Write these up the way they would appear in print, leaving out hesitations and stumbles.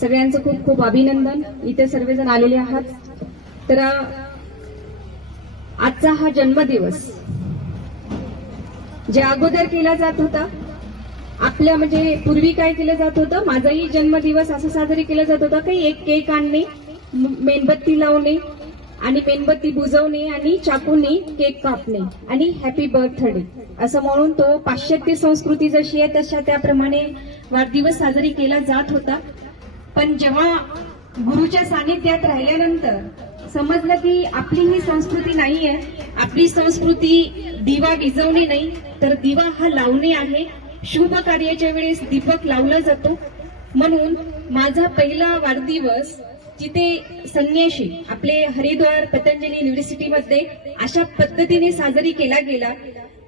सगळ्यांचं खूप खूप अभिनंदन. इथे सर्वजण आलेले आहात. तर आजचा हा जन्मदिवस जे अगोदर केला जात होता, आपल्या म्हणजे पूर्वी काय केलं जात होतं, माझाही जन्मदिवस असं साजरी केला जात होता की एक केक आणणे, मेणबत्ती लावणे आणि मेणबत्ती बुजवणे आणि चाकूने केक कापणे आणि हॅपी बर्थडे असं म्हणून तो पाश्चात्य संस्कृती जशी आहे तशा त्याप्रमाणे वाढदिवस साजरी केला जात होता. पण जेव्हा गुरुच्या सानिध्यात राहिल्यानंतर समजलं की आपली ही संस्कृती नाही आहे. आपली संस्कृती दिवा विझवणे नाही तर दिवा हा लावणे आहे. शुभ कार्याच्या वेळेस दीपक लावला जातो. म्हणून माझा पहिला वाढदिवस जिथे संन्याशी आपले हरिद्वार पतंजली युनिव्हर्सिटीमध्ये अशा पद्धतीने साजरी केला गेला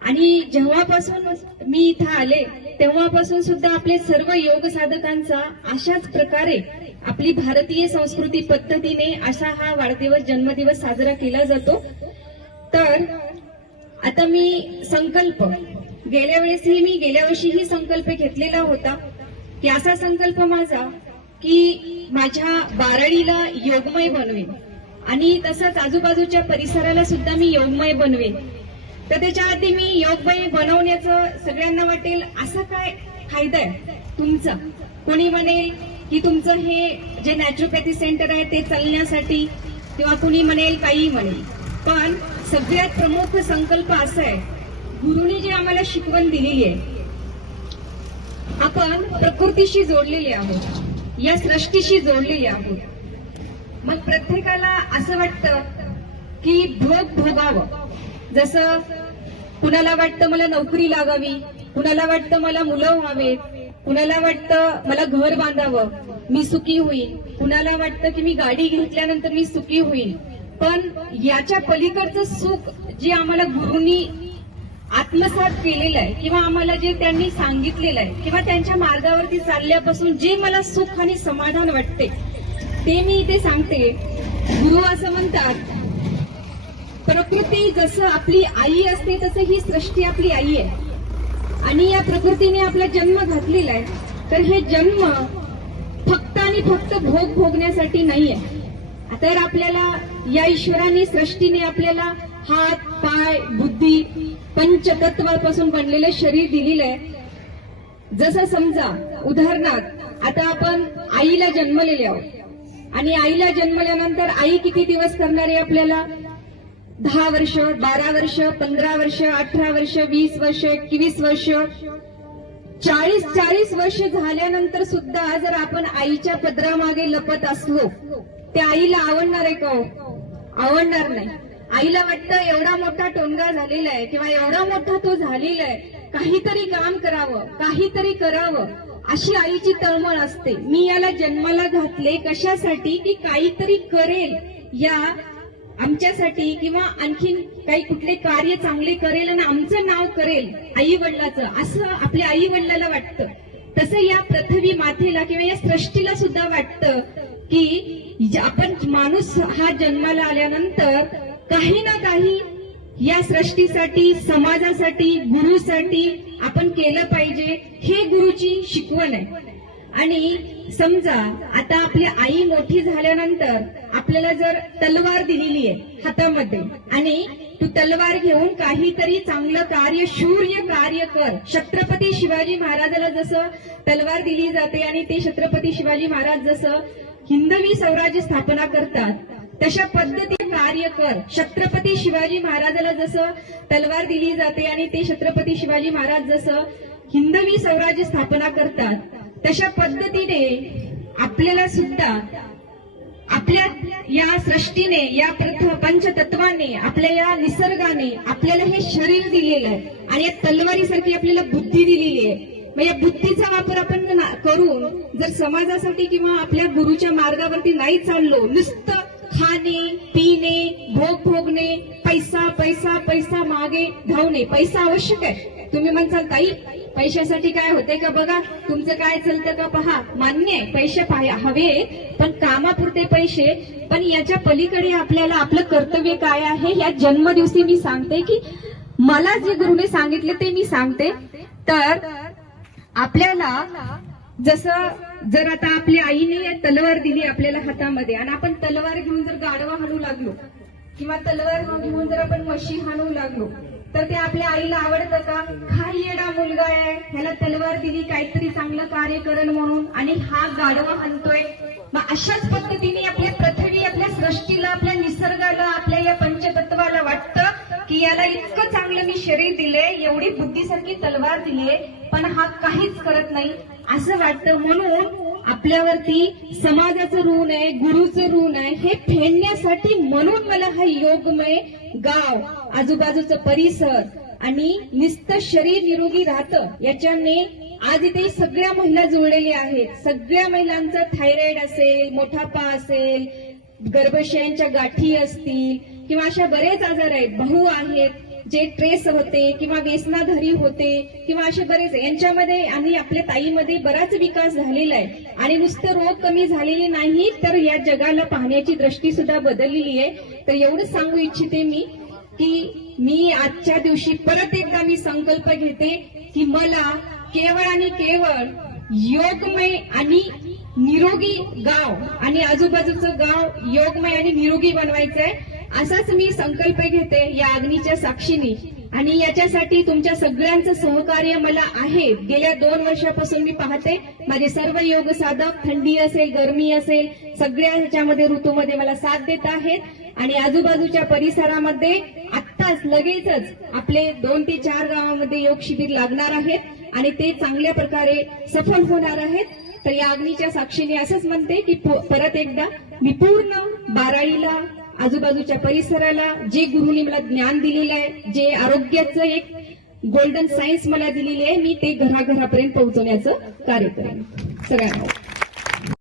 आणि जेव्हापासून मी इथं आले तेव्हापासून सुद्धा आपले सर्व योग साधकांचा अशाच प्रकारे आपली भारतीय संस्कृती पद्धतीने असा हा वाढदिवस जन्मदिवस साजरा केला जातो. तर आता मी संकल्प गेल्या वर्षीही संकल्प घेतलेला होता की असा संकल्प माझा की माझ्या बाराळीला योगमय बनवेन आणि तसंच आजूबाजूच्या परिसराला सुद्धा मी योगमय बनवेन. तर त्याच्या आधी मी योगमय बनवण्याचं सगळ्यांना वाटेल असा काय फायदा आहे तुमचा. कोणी म्हणेल की तुमचं हे जे नॅचरोपॅथी सेंटर आहे ते चालण्यासाठी, किंवा कोणी म्हणेल काही म्हणेल. पण सगळ्यात प्रमुख संकल्प असा आहे, गुरुने जे आम्हाला शिकवण दिलेली आहे, आपण प्रकृतीशी जोडलेले आहोत, या सृष्टीशी जोडलेले आहोत. मग प्रत्येकाला असं वाटतं की भोगावं. जसं कुणाला वाटतं मला नोकरी लागावी, कुणाला वाटतं मला मुलं व्हावेत, कुणाला वाटतं मला घर बांधावं मी सुखी होईल, कुणाला वाटतं की मी गाडी घेतल्यानंतर मी सुखी होईल. पण याच्या पलीकडचं सुख जे आम्हाला गुरूंनी आत्मसात केलेलं आहे किंवा आम्हाला जे त्यांनी सांगितलेलं आहे किंवा त्यांच्या मार्गावरती चालल्यापासून जे मला सुख आणि समाधान वाटते ते मी इथे सांगते. गुरु असं म्हणतात, प्रकृती जसं आपली आई असते तसं ही सृष्टी आपली आई आहे आणि या प्रकृतीने आपला जन्म घातलेला आहे. तर हे जन्म फक्त आणि फक्त भोग भोगण्यासाठी नाहीये. तर आपल्याला या ईश्वराने सृष्टीने आपल्याला हात पाय बुद्धी पंचतत्वापासून बनलेलं शरीर दिलेलं आहे. जसं समजा उदाहरणार्थ आता आपण आईला जन्मलेले आहोत आणि आईला जन्मल्यानंतर आई किती दिवस करणार आहे आपल्याला, 10 वर्ष 12 वर्ष 15 वर्ष 18 वर्ष 20 वर्ष 21 वर्ष 40 वर्ष झाल्यानंतर सुद्धा जर आपण आईच्या पदरामागे लपत असलो त्या आईला आवडणार आहे का? आवडणार नाही. आईला वाटतं एवढा मोठा टोनगा झालेला आहे किंवा एवढा मोठा तो झालेला आहे, काहीतरी काम करावं काहीतरी करावं अशी आईची तळमळ असते. मी याला जन्माला घातले कशासाठी की काहीतरी करेल या आमच्यासाठी किंवा आणखीन काही कुठले कार्य चांगले करेल आणि आमचं नाव करेल आई वडिलाचं, असं आपल्या आई वडिलाला वाटतं. तसं या पृथ्वी मातेला किंवा या सृष्टीला सुद्धा वाटतं की आपण माणूस हा जन्माला आल्यानंतर काही ना काही या सृष्टीसाठी समाजासाठी गुरुसाठी आपण केलं पाहिजे. हे गुरुची शिकवण आहे. आणि समजा आता आपली आई मोठी झाल्यानंतर आपल्याला जर तलवार दिलेली आहे हातामध्ये आणि तू तलवार घेऊन काहीतरी चांगलं कार्य शूर्य कार्य कर. छत्रपती शिवाजी महाराजाला जसं तलवार दिली जाते आणि ते छत्रपती शिवाजी महाराज जसं हिंदवी स्वराज्य स्थापना करतात तशा पद्धतीने कार्य कर. छत्रपती शिवाजी महाराजाला जसं तलवार दिली जाते आणि ते छत्रपती शिवाजी महाराज जसं हिंदवी स्वराज्य स्थापना करतात तशा पद्धतीने आपल्याला सुद्धा आपल्या या सृष्टीने या पंचतत्वाने आपल्या या निसर्गाने आपल्याला हे शरीर दिलेलं आहे आणि या तलवारीसारखी आपल्याला बुद्धी दिलेली आहे. मग या बुद्धीचा वापर आपण करून जर समाजासाठी किंवा आपल्या गुरुच्या मार्गावरती नाही चाललो, नुसतं खाणे पिणे भोग भोगणे पैसा पैसा पैसा मागे धावणे. पैसा आवश्यक आहे. तुम्ही म्हणसाल ताई पैशासाठी काय होते का बघा, तुमचं काय चालतं का पहा. मान्य आहे पैसे हवे पण कामापुरते पैसे, पण याच्या पलीकडे आपल्याला आपलं कर्तव्य काय आहे या जन्मदिवशी मी सांगते की मला जे गुरुने सांगितले ते मी सांगते. तर आपल्याला जसं जर आता आपल्या आईने हातामध्ये आणि आपण तलवार घेऊन जर गाढवा हाणू लागलो किंवा तलवार घेऊन जर आपण म्हशी हाणू लागलो तर ते आपल्या आईला आवडतं का? काय येडा मुलगा आहे, ह्याला तलवार दिली काहीतरी चांगलं कार्य करण म्हणून आणि हा गाढवा हाणतोय. मग अशाच पद्धतीने आपल्या पृथ्वी, आपल्या सृष्टीला, आपल्या निसर्गाला, आपल्या या पंचतत्वाला वाटतं की याला इतकं चांगलं मी शरीर दिलंय, एवढी बुद्धीसारखी तलवार दिलीये, पण हा काहीच करत नाही असं वाटतं. म्हणून आपल्यावरती समाजाचं ऋण आहे, गुरुचं ऋण आहे, हे फेडण्यासाठी म्हणून मला हा योगमय गाव, आजूबाजूचं परिसर आणि नुसतं शरीर निरोगी राहतं याच्याने आज इथे सगळ्या महिला जुळलेल्या आहेत. सगळ्या महिलांचा थायरॉइड असेल, मोठापा असेल, गर्भाशयांच्या गाठी असतील किंवा अशा बरेच आजार आहेत, भाऊ आहेत जे ट्रेस होते किंवा व्यसनाधरी होते किंवा असे बरेच, यांच्यामध्ये आणि आपल्या ताईमध्ये बराच विकास झालेला आहे. आणि नुसतं रोग कमी झालेले नाही तर या जगाला पाहण्याची दृष्टी सुद्धा बदललेली आहे. तर एवढं सांगू इच्छिते मी की मी आजच्या दिवशी परत एकदा मी संकल्प घेते की मला केवळ आणि केवळ योगमय आणि निरोगी गाव आणि आजूबाजूचं गाव योगमय आणि निरोगी बनवायचंय, असाच मी संकल्प घेते या अग्नीच्या साक्षीने. आणि याच्यासाठी तुमच्या सगळ्यांचं सहकार्य मला आहे. गेल्या 2 वर्षापासून मी पाहते माझे सर्व योग साधक, थंडी असेल, गरमी असेल, सगळ्या ह्याच्यामध्ये ऋतूमध्ये मला साथ देत आहेत. आणि आजूबाजूच्या परिसरामध्ये आत्ताच लगेचच आपले 2 ते 4 गावामध्ये योग शिबिर लागणार आहेत आणि ते चांगल्या प्रकारे सफल होणार आहेत. तर या अग्नीच्या साक्षीने असंच म्हणते की परत एकदा मी पूर्ण बाराळीला, आजूबाजूच्या परिसराला, जे गुरुनी मला ज्ञान दिलेलं आहे, जे आरोग्याचं एक गोल्डन सायन्स मला दिलेली आहे, मी ते घराघरापर्यंत पोहोचवण्याचं कार्य करेन. सगळ्यांना